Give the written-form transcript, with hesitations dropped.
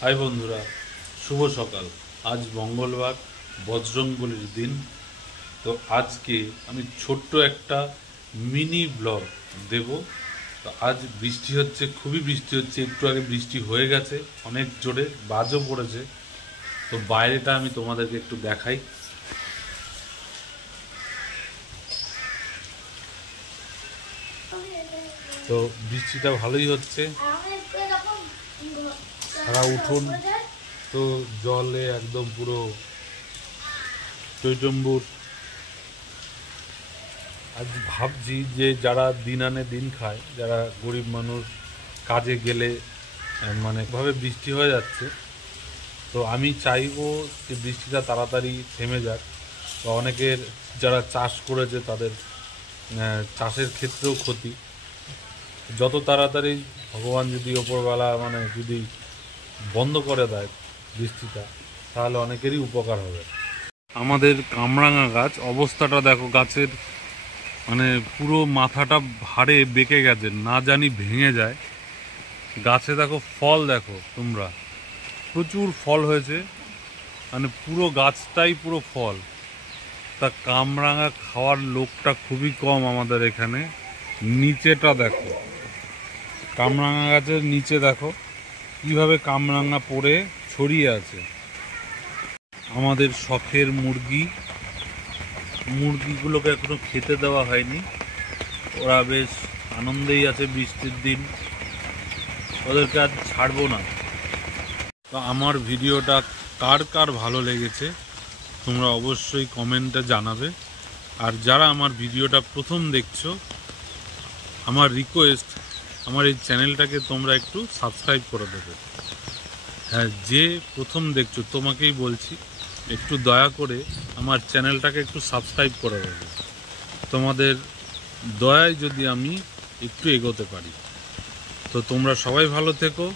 High বন্ধুরা, শুভ সকাল। আজ মঙ্গলবার, বজরংবলির দিন। তো আজকে আমি ছোট্ট একটা মিনি ব্লগ দেব। তো আজ বৃষ্টি হচ্ছে, খুবই বৃষ্টি হচ্ছে। একটু আগে বৃষ্টি হয়ে গেছে, অনেক জোরে বাজও পড়েছে। তো বাইরেটা আমি তোমাদেরকে একটু দেখাই। তো বৃষ্টিটা ভালোই হচ্ছে, সারা উঠোন তো জলে একদম পুরো টইটম্বুর। আজ ভাবছি যে যারা দিন আনে দিন খায়, যারা গরিব মানুষ, কাজে গেলে মানে ভাবে বৃষ্টি হয়ে যাচ্ছে। তো আমি চাইবো যে বৃষ্টিটা তাড়াতাড়ি থেমে যাক। বা অনেকের যারা চাষ করেছে তাদের চাষের ক্ষেত্রেও ক্ষতি। যত তাড়াতাড়ি ভগবান যদি ওপরবেলা মানে যদি বন্ধ করে দেয় বৃষ্টিটা, তাহলে অনেকেরই উপকার হবে। আমাদের কামরাঙা গাছ অবস্থাটা দেখো, গাছের মানে পুরো মাথাটা ভারে বেঁকে গেছে, না জানি ভেঙে যায়। গাছে দেখো ফল, দেখো তোমরা, প্রচুর ফল হয়েছে, মানে পুরো গাছটাই পুরো ফল। তা কামরাঙা খাওয়ার লোকটা খুবই কম আমাদের এখানে। নিচেটা দেখো, কামরাঙা গাছের নিচে দেখো কিভাবে কামরাঙা পড়ে ছড়িয়ে আছে। আমাদের শখের মুরগিগুলোকে এখনো খেতে দেওয়া হয়নি। ওরা বেশ আনন্দেই আছে বৃষ্টির দিন, ওদেরকে আজ ছাড়বো না। তো আমার ভিডিওটা কার কার ভালো লেগেছে তোমরা অবশ্যই কমেন্টে জানাবে। আর যারা আমার ভিডিওটা প্রথম দেখছো, আমার রিকোয়েস্ট, আমার এই চ্যানেলটাকে তোমরা একটু সাবস্ক্রাইব করে দেবে। হ্যাঁ, যে প্রথম দেখছো তোমাকেই বলছি, একটু দয়া করে আমার চ্যানেলটাকে একটু সাবস্ক্রাইব করে দেবে। তোমাদের দয়ায় যদি আমি একটু এগোতে পারি। তো তোমরা সবাই ভালো থেকো।